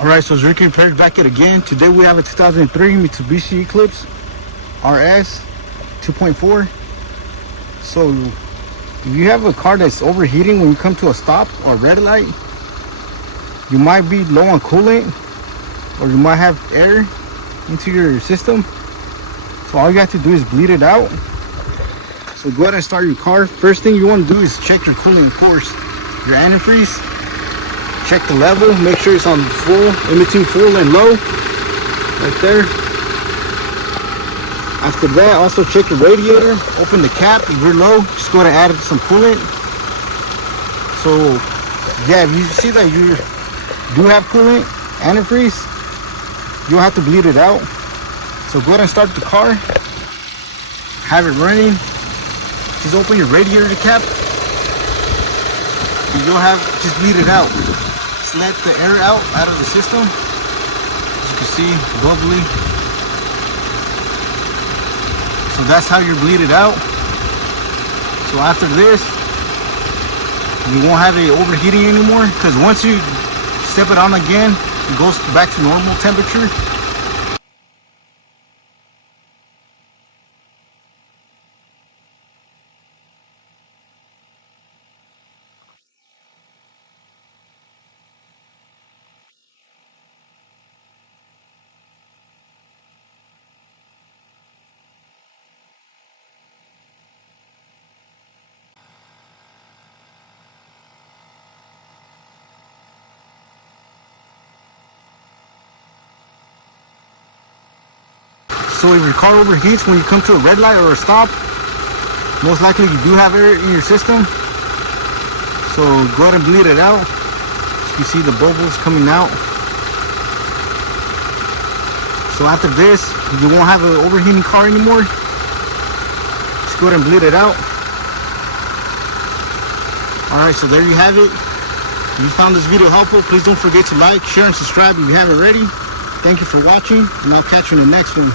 Alright, so Ricky Repairs back at again. Today we have a 2003 Mitsubishi Eclipse RS 2.4. So if you have a car that's overheating when you come to a stop or red light, you might be low on coolant or you might have air into your system. So all you have to do is bleed it out. So go ahead and start your car. First thing you want to do is check your coolant force, your antifreeze. Check the level, make sure it's on full, in between full and low, right there. After that, also check your radiator, open the cap. If you're low, just go ahead and add some coolant. So yeah, if you see that you do have coolant, antifreeze, you'll have to bleed it out. So go ahead and start the car, have it running. Just open your radiator cap, and you'll have, just bleed it out. Just let the air out of the system. As you can see, bubbly. So that's how you bleed it out. So after this, you won't have it overheating anymore, because once you step it on again, it goes back to normal temperature. So if your car overheats when you come to a red light or a stop, most likely you do have air in your system. So go ahead and bleed it out. You see the bubbles coming out. So after this, you won't have an overheating car anymore. Just go ahead and bleed it out. Alright, so there you have it. If you found this video helpful, please don't forget to like, share, and subscribe if you haven't already. Thank you for watching, and I'll catch you in the next one.